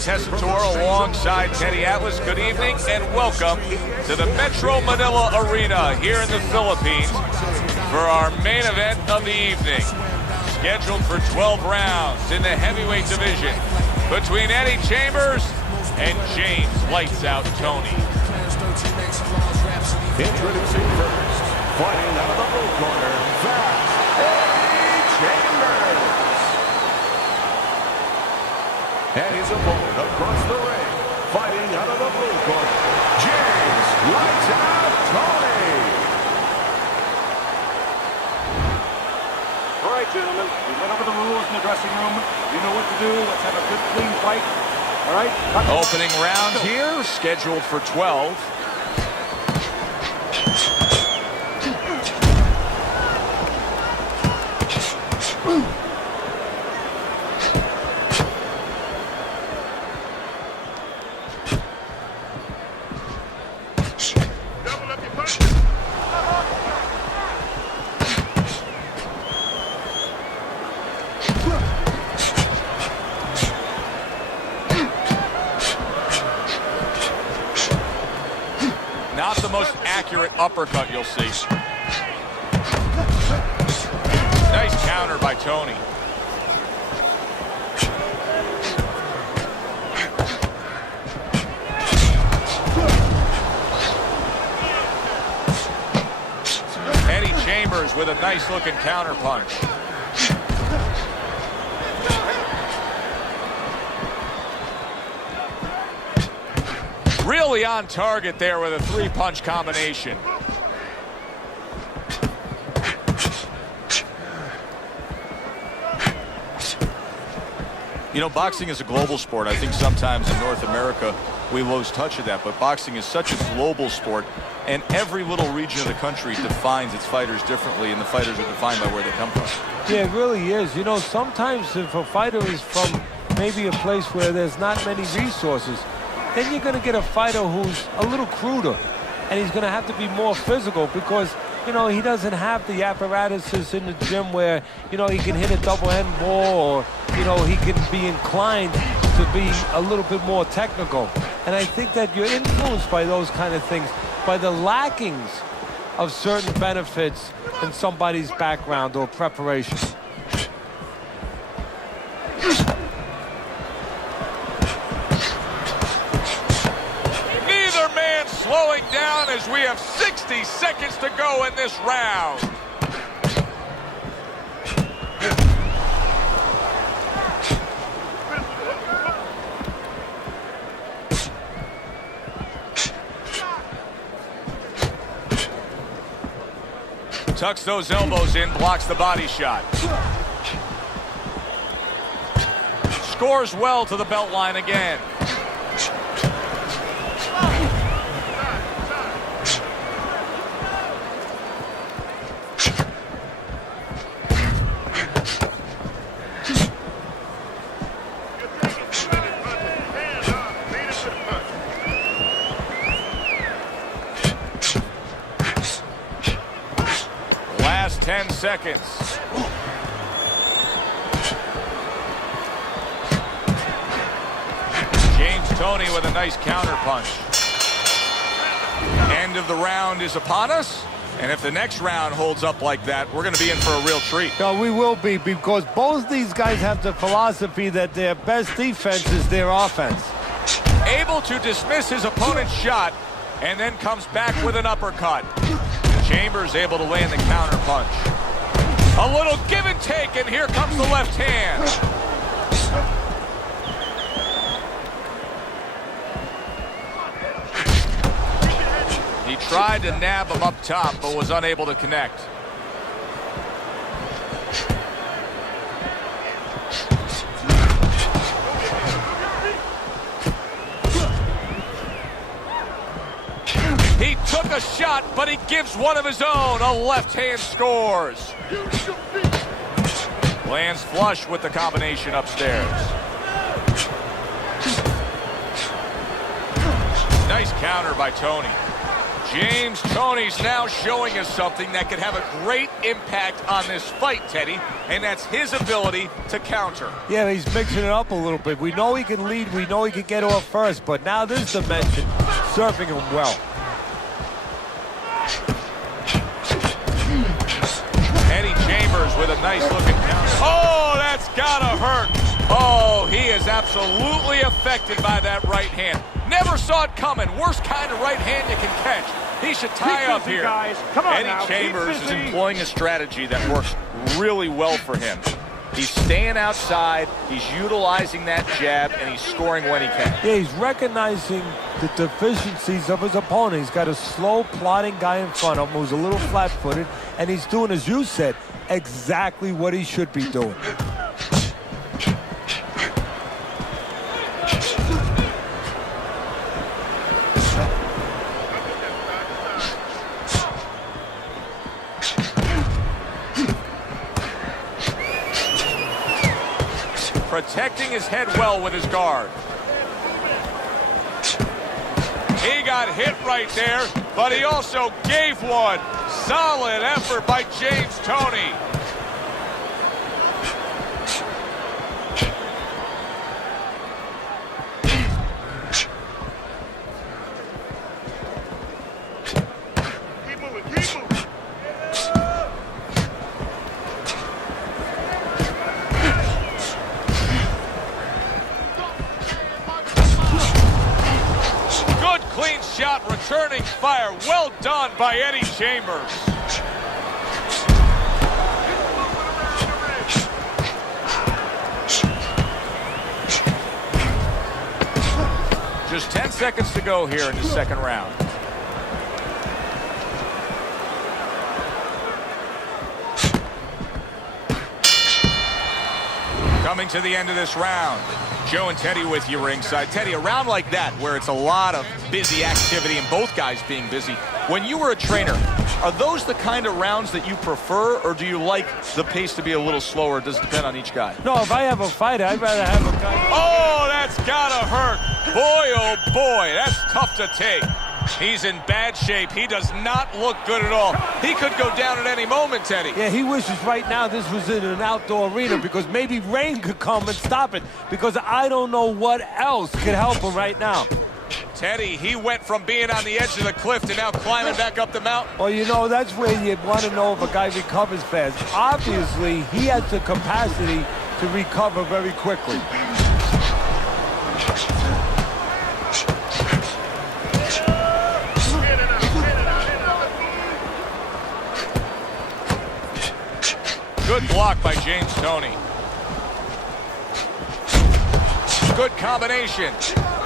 Tessitore alongside Teddy Atlas. Good evening and welcome to the Metro Manila Arena here in the Philippines for our main event of the evening. Scheduled for 12 rounds in the heavyweight division between Eddie Chambers and James Lights Out Tony. Introducing first, fighting out of the blue corner, that's Eddie Chambers. And his opponent across the ring, fighting out of the blue corner, James Lights Out Tony. All right, gentlemen, we went over the rules in the dressing room. You know what to do. Let's have a good, clean fight. All right? Opening round here, scheduled for 12. Not the most accurate uppercut you'll see. Nice counter by Tony. Eddie Chambers with a nice looking counter punch. Really on target there with a three-punch combination. You know, boxing is a global sport. I think sometimes in North America we lose touch of that, but boxing is such a global sport, and every little region of the country defines its fighters differently, and the fighters are defined by where they come from. Yeah, it really is. You know, sometimes if a fighter is from maybe a place where there's not many resources, then you're going to get a fighter who's a little cruder, and he's going to have to be more physical because, you know, he doesn't have the apparatuses in the gym where, you know, he can hit a double-end ball or, you know, he can be inclined to be a little bit more technical. And I think that you're influenced by those kind of things, by the lackings of certain benefits in somebody's background or preparation. Slowing down as we have 60 seconds to go in this round. Tucks those elbows in, blocks the body shot. Scores well to the belt line again. Last 10 seconds. James Tony with a nice counter punch. End of the round is upon us. And if the next round holds up like that, we're going to be in for a real treat. No, we will be, because both these guys have the philosophy that their best defense is their offense. Able to dismiss his opponent's shot and then comes back with an uppercut. Chambers able to land the counter punch. A little give and take, and here comes the left hand. He tried to nab him up top, but was unable to connect. He took a shot, but he gives one of his own. A left hand scores. Lands flush with the combination upstairs. Nice counter by Tony. James Tony's now showing us something that could have a great impact on this fight, Teddy, and that's his ability to counter. Yeah, he's mixing it up a little bit. We know he can lead, we know he can get off first, but now this dimension, serving him well. Eddie Chambers with a nice looking counter. Oh, that's gotta hurt. Oh, he is absolutely affected by that right hand. Never saw it coming. Worst kind of right hand you can catch. He should tie up here. Guys. Come on Eddie now. Chambers is employing a strategy that works really well for him. He's staying outside, he's utilizing that jab, and he's scoring when he can. Yeah, he's recognizing the deficiencies of his opponent. He's got a slow, plodding guy in front of him who's a little flat-footed, and he's doing, as you said, exactly what he should be doing. Protecting his head well with his guard. He got hit right there, but he also gave one. Solid effort by James Tony. Keep moving, keep moving. Clean shot, returning fire. Well done by Eddie Chambers. Just 10 seconds to go here in the second round. Coming to the end of this round. Joe and Teddy with you ringside. Teddy, a round like that where it's a lot of busy activity and both guys being busy. When you were a trainer, are those the kind of rounds that you prefer, or do you like the pace to be a little slower? Does it depend on each guy? No, if I have a fighter, I'd rather have a guy. Oh, that's gotta hurt. Boy, oh boy, that's tough to take. He's in bad shape. He does not look good at all. He could go down at any moment, Teddy. Yeah, he wishes right now this was in an outdoor arena because maybe rain could come and stop it, because I don't know what else could help him right now. Teddy, he went from being on the edge of the cliff to now climbing back up the mountain. Well, you know, that's where you want to know if a guy recovers fast. Obviously, he has the capacity to recover very quickly. Good block by James Tony. Good combination.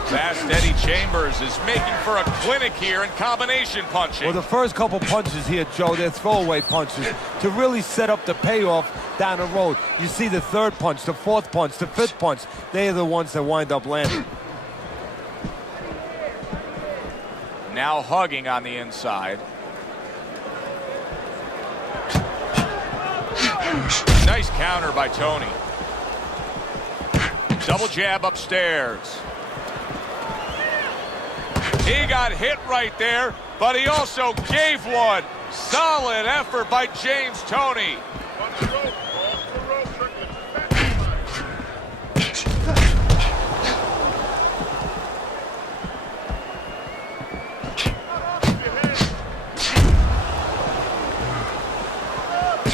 Fast Eddie Chambers is making for a clinic here in combination punching. Well, the first couple punches here, Joe, they're throwaway punches to really set up the payoff down the road. You see the third punch, the fourth punch, the fifth punch. They are the ones that wind up landing. Now hugging on the inside. Nice counter by Tony. Double jab upstairs. He got hit right there, but he also gave one. Solid effort by James Tony.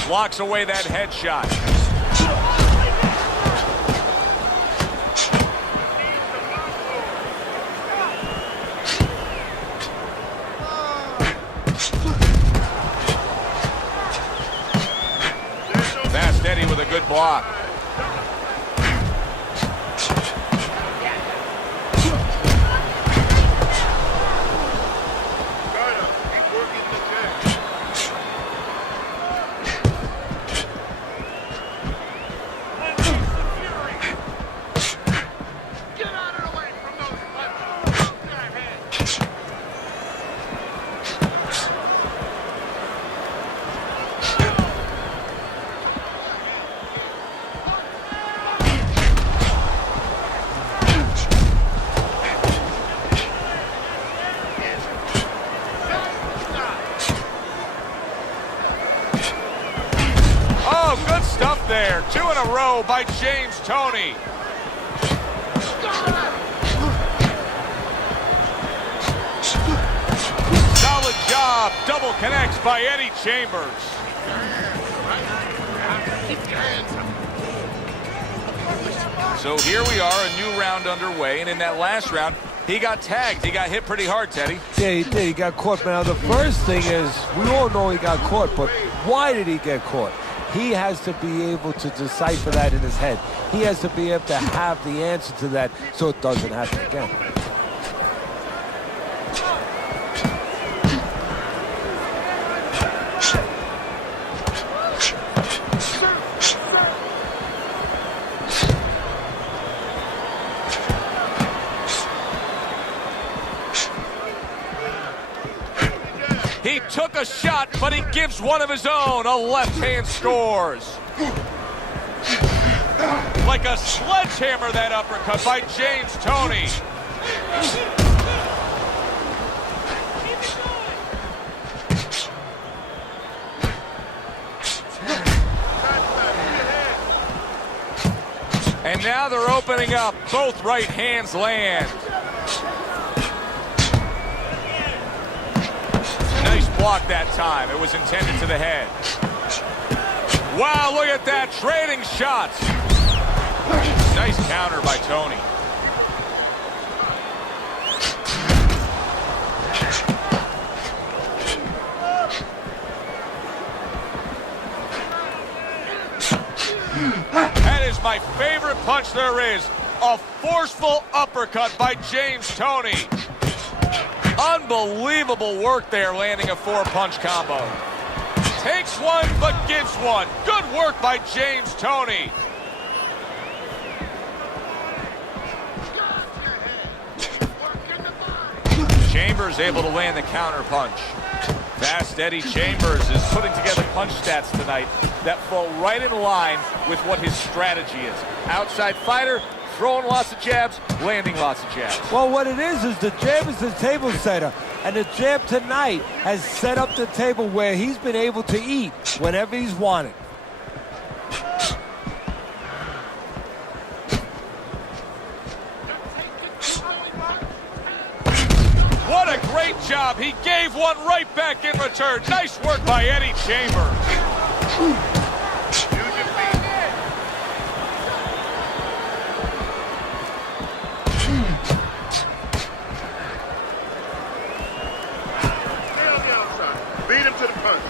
Blocks away that headshot. Fast Eddie with a good block. a row by James Toни. Solid job. Double connects by Eddie Chambers. So here we are, a new round underway, and in that last round, he got tagged. He got hit pretty hard, Teddy. Yeah, he did. He got caught. Now, the first thing is, we all know he got caught, but why did he get caught? He has to be able to decipher that in his head. He has to be able to have the answer to that so it doesn't happen again. He took a shot, but he gives one of his own. A left hand scores. Like a sledgehammer, that uppercut by James Toni. And now they're opening up. Both right hands land. Nice block that time. It was intended to the head. Wow, look at that. Trading shots. Nice counter by Toni. That is my favorite punch there is. A forceful uppercut by James Toni. Unbelievable work there, landing a 4-punch combo. Takes one, but gives one. Good work by James Toni. Chambers able to land the counter punch. Fast Eddie Chambers is putting together punch stats tonight that fall right in line with what his strategy is. Outside fighter, throwing lots of jabs, landing lots of jabs. Well, what it is the jab is the table setter. And the jab tonight has set up the table where he's been able to eat whenever he's wanted. What a great job. He gave one right back in return. Nice work by Eddie Chambers. Beat him to the punch.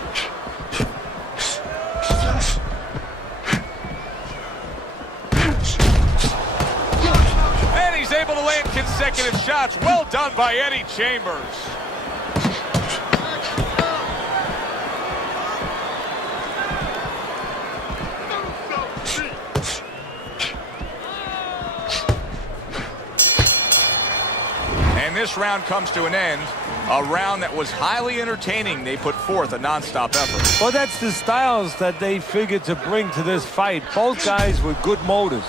And he's able to land consecutive shots. Well done by Eddie Chambers. And this round comes to an end. A round that was highly entertaining. They put forth a non-stop effort. Well, that's the styles that they figured to bring to this fight. Both guys with good motors.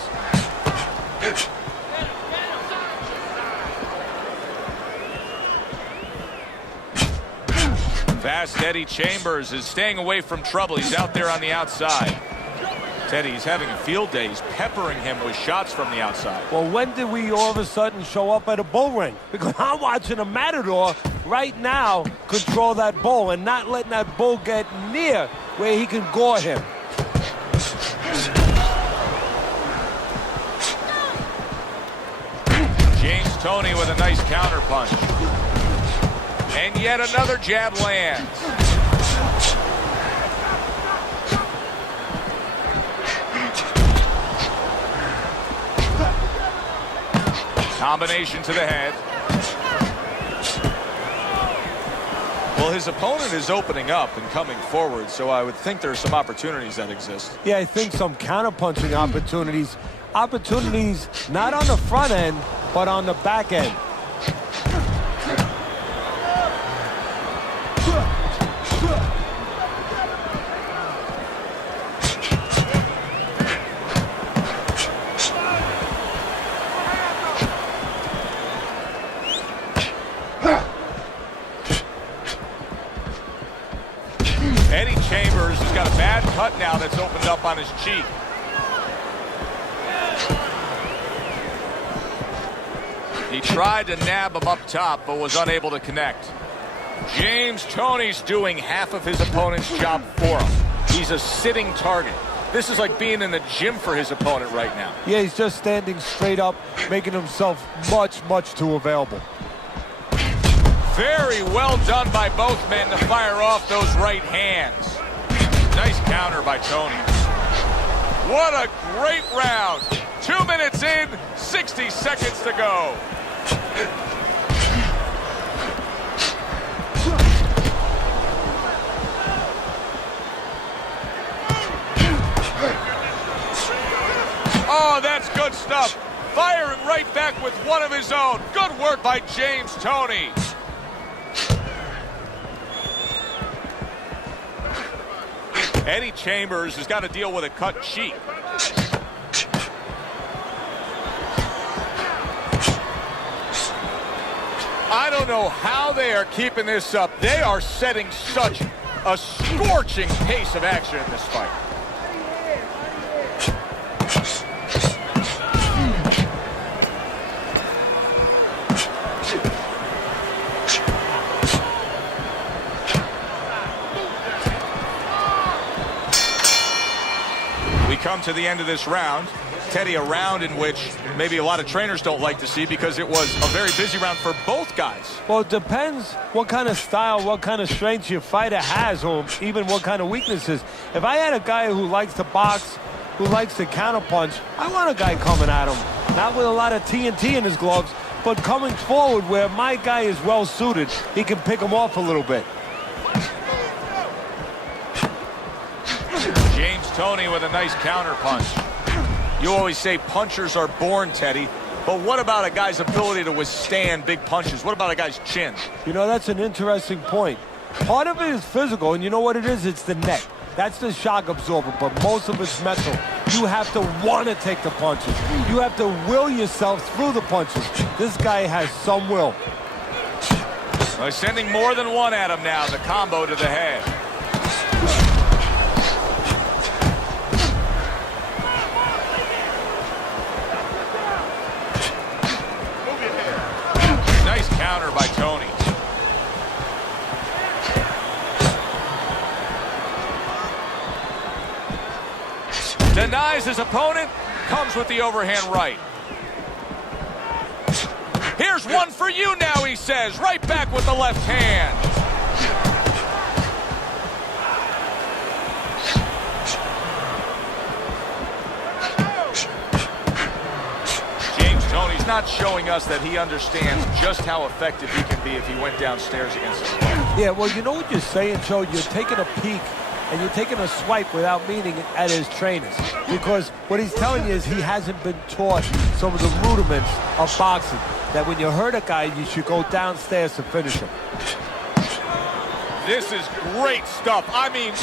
Fast Eddie Chambers is staying away from trouble. He's out there on the outside. Teddy's having a field day. He's peppering him with shots from the outside. Well, when did we all of a sudden show up at a bull ring? Because I'm watching a matador right now control that bull and not letting that bull get near where he can gore him. James Toni with a nice counter punch. And yet another jab lands. Combination to the head. Well, his opponent is opening up and coming forward, so I would think there are some opportunities that exist. Yeah, I think some counter-punching opportunities. Opportunities not on the front end, but on the back end. Eddie Chambers has got a bad cut now that's opened up on his cheek. He tried to nab him up top, but was unable to connect. James Toney's doing half of his opponent's job for him. He's a sitting target. This is like being in the gym for his opponent right now. Yeah, he's just standing straight up, making himself much too available. Very well done by both men to fire off those right hands. Nice counter by Tony. What a great round. 2 minutes in, 60 seconds to go. Oh, that's good stuff. Firing right back with one of his own. Good work by James Toney. Eddie Chambers has got to deal with a cut cheek. I don't know how they are keeping this up. They are setting such a scorching pace of action in this fight. We come to the end of this round. Teddy, a round in which maybe a lot of trainers don't like to see because it was a very busy round for both guys. Well, it depends what kind of style, what kind of strength your fighter has, or even what kind of weaknesses. If I had a guy who likes to box, who likes to counterpunch, I want a guy coming at him. Not with a lot of TNT in his gloves, but coming forward where my guy is well suited. He can pick him off a little bit. James Toney with a nice counter punch. You always say punchers are born, Teddy, but what about a guy's ability to withstand big punches? What about a guy's chin? You know, that's an interesting point. Part of it is physical, and you know what it is? It's the neck. That's the shock absorber, but most of it's mental. You have to want to take the punches. You have to will yourself through the punches. This guy has some will. Well, he's sending more than one at him now, the combo to the head. Nice counter by Tony. Denies his opponent, comes with the overhand right. Here's one for you now, he says, right back with the left hand. James Toney's not showing us that he understands just how effective he can be if he went downstairs against his opponent. Yeah, well, you know what you're saying, Joe? You're taking a peek and you're taking a swipe without meaning it at his trainers. Because what he's telling you is he hasn't been taught some of the rudiments of boxing. That when you hurt a guy, you should go downstairs to finish him. This is great stuff. I mean,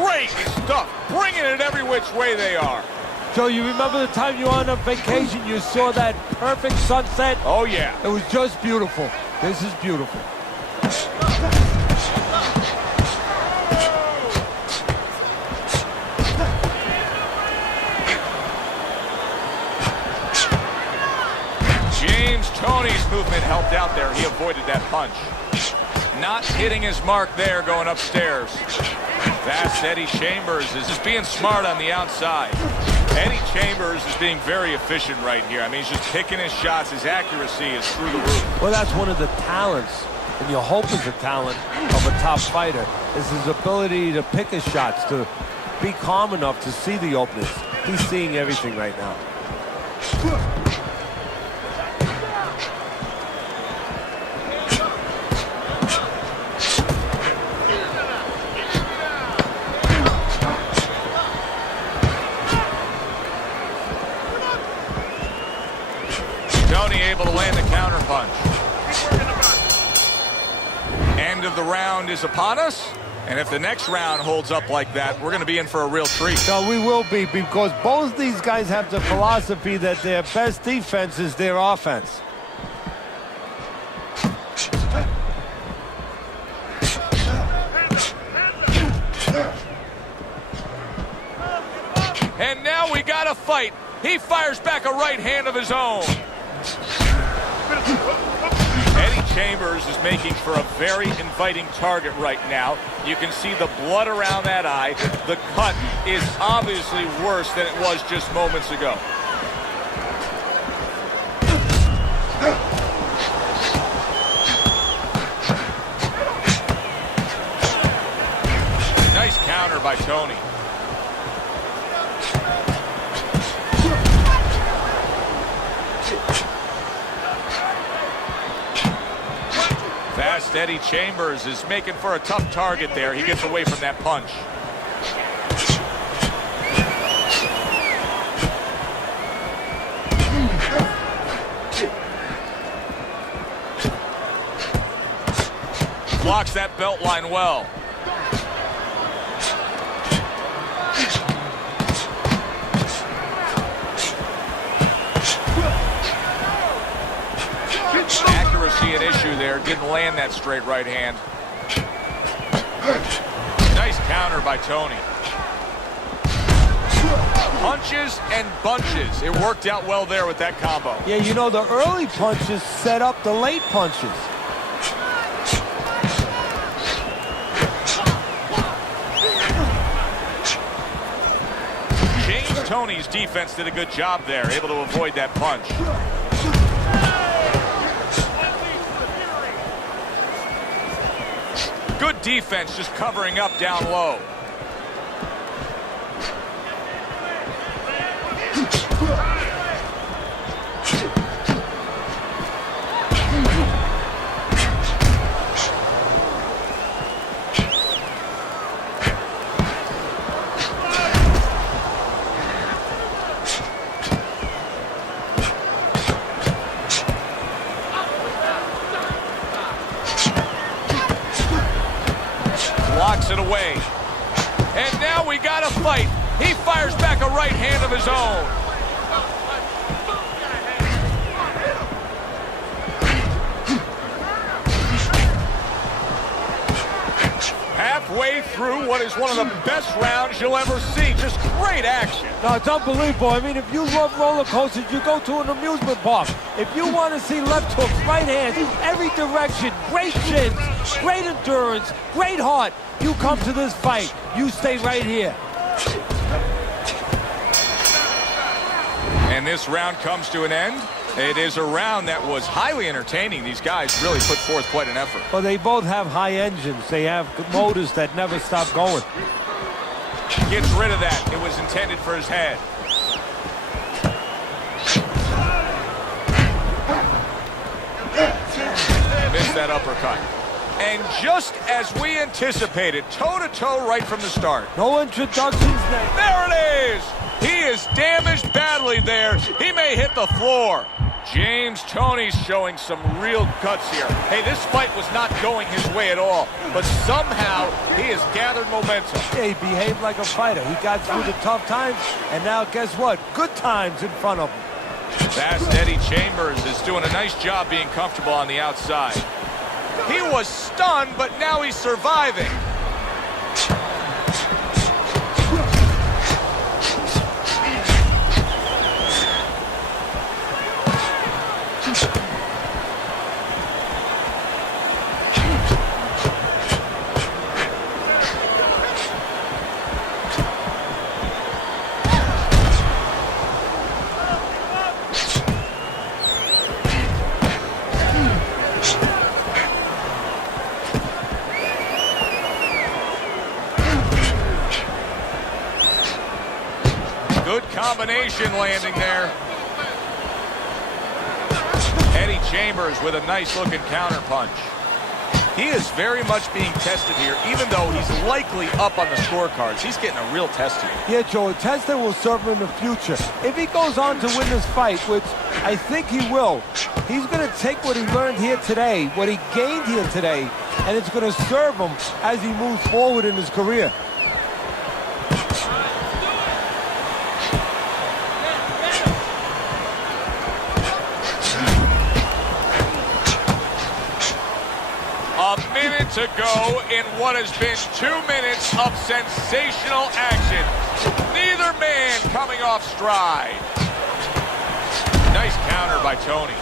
great stuff. Bringing it every which way they are. Joe, you remember the time you were on a vacation, you saw that perfect sunset? Oh, yeah. It was just beautiful. This is beautiful. James Toney's movement helped out there. He avoided that punch. Not hitting his mark there going upstairs. Fast Eddie Chambers is just being smart on the outside. Eddie Chambers is being very efficient right here. I mean, he's just picking his shots. His accuracy is through the roof. Well, that's one of the talents, and you hope is a talent of a top fighter, is his ability to pick his shots, to be calm enough to see the openings. He's seeing everything right now. Tony able to land the counter punch. End of the round is upon us. And if the next round holds up like that, we're going to be in for a real treat. No, we will be, because both these guys have the philosophy that their best defense is their offense. And now we got a fight. He fires back a right hand of his own. Chambers is making for a very inviting target right now. You can see the blood around that eye. The cut is obviously worse than it was just moments ago. Nice counter by Tony. Fast Eddie Chambers is making for a tough target there. He gets away from that punch. Blocks that belt line well. Accuracy an issue there. Didn't land that straight right hand. Nice counter by Tony. Punches and bunches. It worked out well there with that combo. Yeah, you know, the early punches set up the late punches. Tony's defense did a good job there, able to avoid that punch. Good defense, just covering up down low. Blocks it away. And now we got a fight. He fires back a right hand of his own. Halfway through what is one of the best rounds you'll ever see. Just great action. No, it's unbelievable. I mean, if you love roller coasters, you go to an amusement park. If you want to see left hooks, right hands, every direction, great chins, great endurance, great heart, you come to this fight. You stay right here. And this round comes to an end. It is a round that was highly entertaining. These guys really put forth quite an effort. Well, they both have high engines. They have motors that never stop going. Gets rid of that. It was intended for his head. Missed that uppercut. And just as we anticipated, toe-to-toe right from the start. No introductions now. There it is! He is damaged badly there. He may hit the floor. James Toney's showing some real guts here. Hey, this fight was not going his way at all, but somehow he has gathered momentum. Yeah, he behaved like a fighter. He got through the tough times, and now guess what? Good times in front of him. Fast Eddie Chambers is doing a nice job being comfortable on the outside. He was stunned, but now he's surviving. Good combination landing there. Eddie Chambers with a nice-looking counterpunch. He is very much being tested here, even though he's likely up on the scorecards. He's getting a real test here. Yeah, Joe, a test that will serve him in the future. If he goes on to win this fight, which I think he will, he's going to take what he learned here today, what he gained here today, and it's going to serve him as he moves forward in his career. A minute to go in what has been 2 minutes of sensational action. Neither man coming off stride. Nice counter by Tony.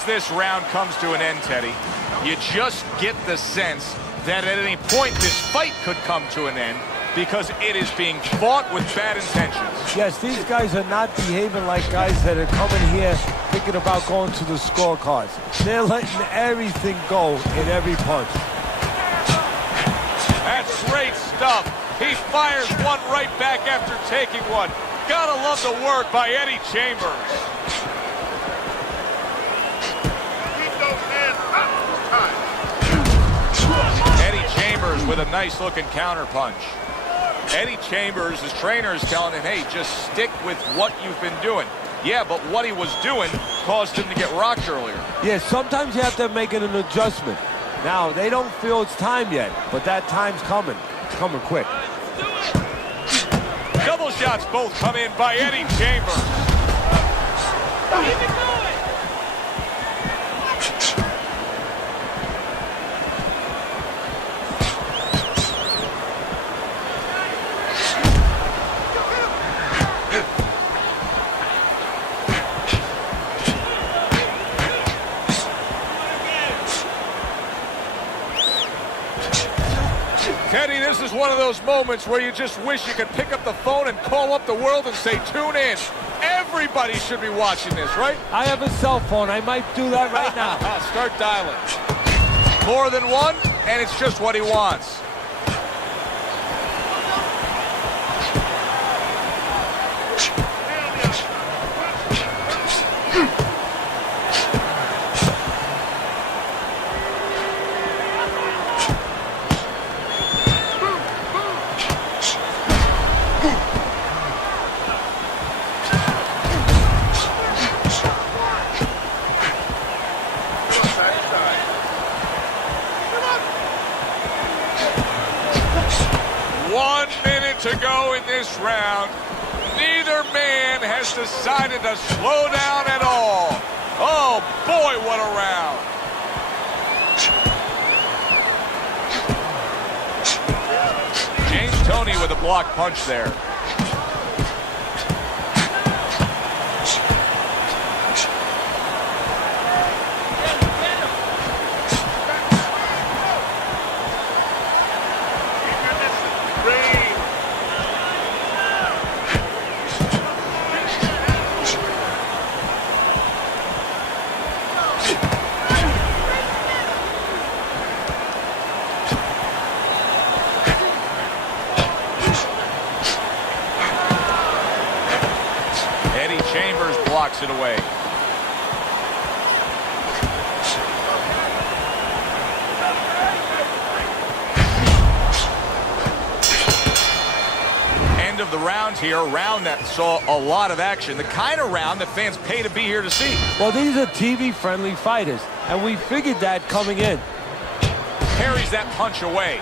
as this round comes to an end, Teddy, you just get the sense that at any point this fight could come to an end because it is being fought with bad intentions. Yes, these guys are not behaving like guys that are coming here thinking about going to the scorecards. They're letting everything go in every punch. That's great stuff. He fires one right back after taking one. Gotta love the work by Eddie Chambers. Keep those hands up. Eddie Chambers with a nice-looking counterpunch. Eddie Chambers, his trainer, is telling him, hey, just stick with what you've been doing. Yeah, but what he was doing caused him to get rocked earlier. Yeah, sometimes you have to make it an adjustment. Now, they don't feel it's time yet, but that time's coming. It's coming quick. Double shots both come in by Eddie Chambers. Teddy, this is one of those moments where you just wish you could pick up the phone and call up the world and say, tune in. Everybody should be watching this, right? I have a cell phone. I might do that right now. Start dialing. More than one, and it's just what he wants. To go in this round. Neither man has decided to slow down at all. Oh boy, what a round. James Toни with a block punch there. Blocks it away. End of the round here, a round that saw a lot of action, the kind of round that fans pay to be here to see. Well, these are TV-friendly fighters, and we figured that coming in. Parries that punch away.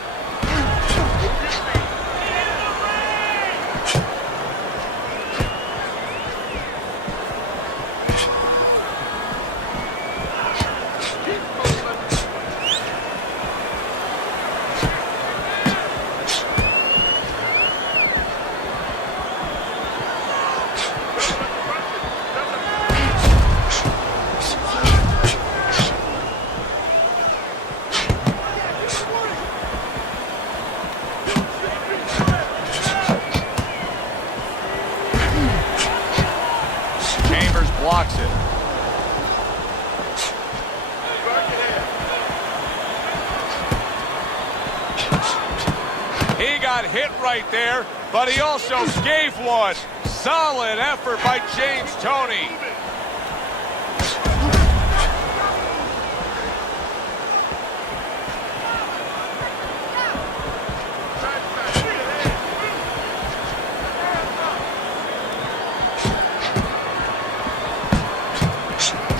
Blocks it. He got hit right there, but he also gave one. Solid effort by James Toни.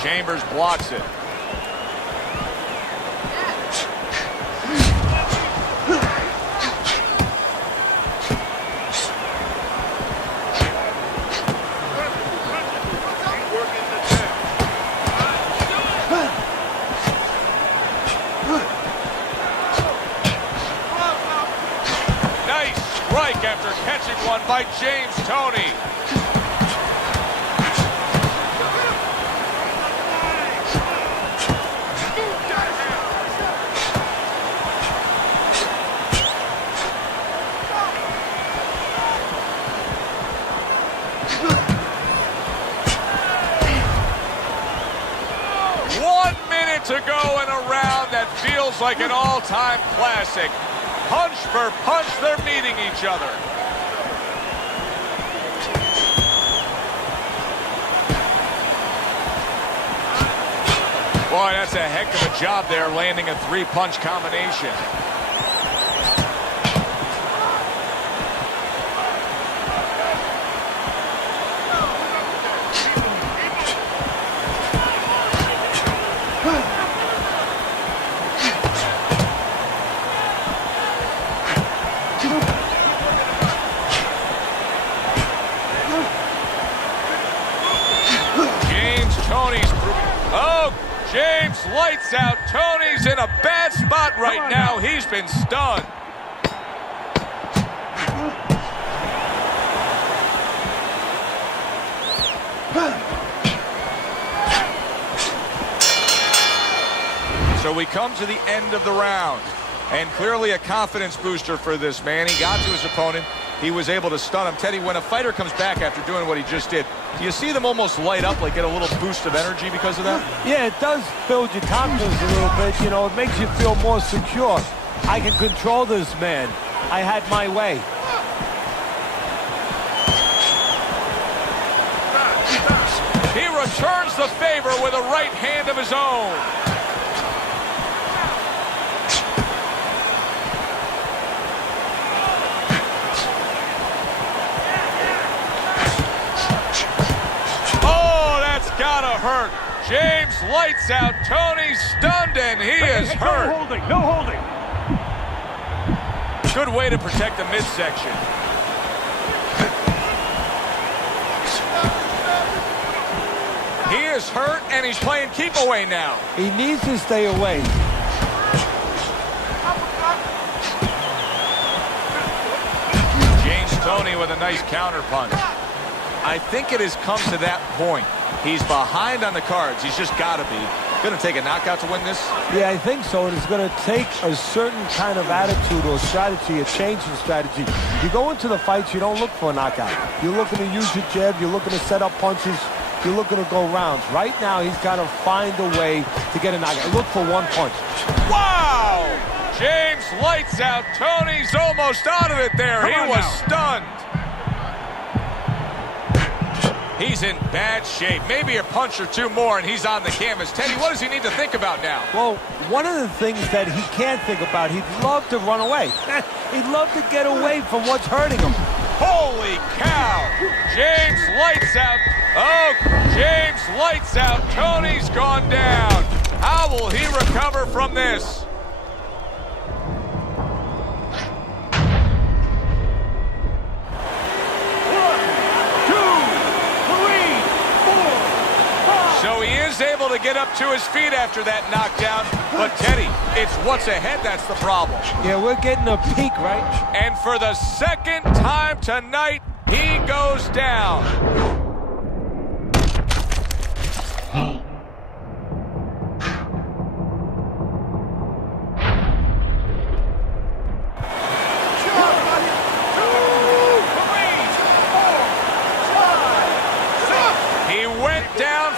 Chambers blocks it. Nice strike after catching one by James Toni. minute to go in a round that feels like an all-time classic. Punch for punch, they're meeting each other. Boy, that's a heck of a job there, landing a three-punch combination. James lights out. Tony's in a bad spot right now. He's been stunned. So we come to the end of the round. And clearly a confidence booster for this man. He got to his opponent. He was able to stun him. Teddy, when a fighter comes back after doing what he just did, do you see them almost light up, like get a little boost of energy because of that? Yeah, it does build your confidence a little bit. You know, it makes you feel more secure. I can control this man. I had my way. He returns the favor with a right hand of his own. Gotta hurt. James lights out. Tony's stunned and he is hurt. No holding, no holding. Good way to protect the midsection. He is hurt and he's playing keep away now. He needs to stay away. James Tony with a nice counter punch. I think it has come to that point. He's behind on the cards. He's just got to be. Going to take a knockout to win this? Yeah, I think so. And it's going to take a certain kind of attitude or strategy, a change in strategy. You go into the fights, you don't look for a knockout. You're looking to use your jab. You're looking to set up punches. You're looking to go rounds. Right now, he's got to find a way to get a knockout. Look for one punch. Wow! James lights out. Tony's almost out of it there. He was stunned. He's in bad shape. Maybe a punch or two more, and he's on the canvas. Teddy, what does he need to think about now? Well, one of the things that he can't think about, he'd love to run away. He'd love to get away from what's hurting him. Holy cow! James lights out. Oh, James lights out. Tony's gone down. How will he recover from this? So he is able to get up to his feet after that knockdown. But Teddy, it's what's ahead that's the problem. Yeah, we're getting a peek, right? And for the second time tonight, he goes down.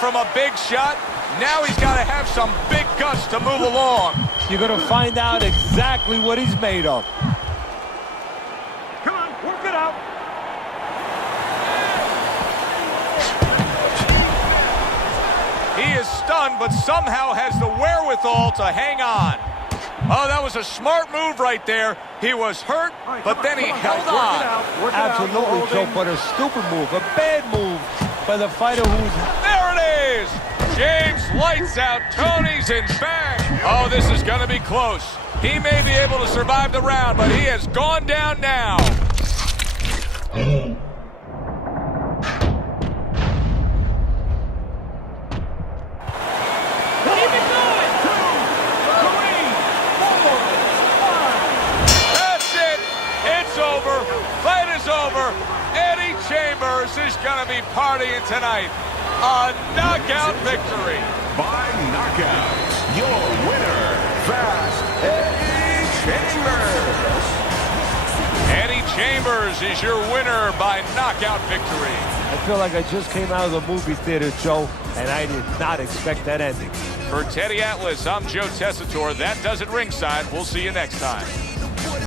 From a big shot, now he's got to have some big guts to move along. You're going to find out exactly what he's made of. Come on, work it out. He is stunned, but somehow has the wherewithal to hang on. Oh, that was a smart move right there. He was hurt, but then he held on. Absolutely, Joe, but a stupid move, a bad move by the fighter who's... There it is! James lights out. Tony's in back. Oh, this is going to be close. He may be able to survive the round, but he has gone down now. That's it. It's over. Fight is over. Eddie Chembers is going to be partying tonight. A knockout victory. By knockout, your winner, Fast Eddie Chembers. Eddie Chambers is your winner by knockout victory. I feel like I just came out of the movie theater, Joe, and I did not expect that ending. For Teddy Atlas, I'm Joe Tessitore. That does it ringside. We'll see you next time.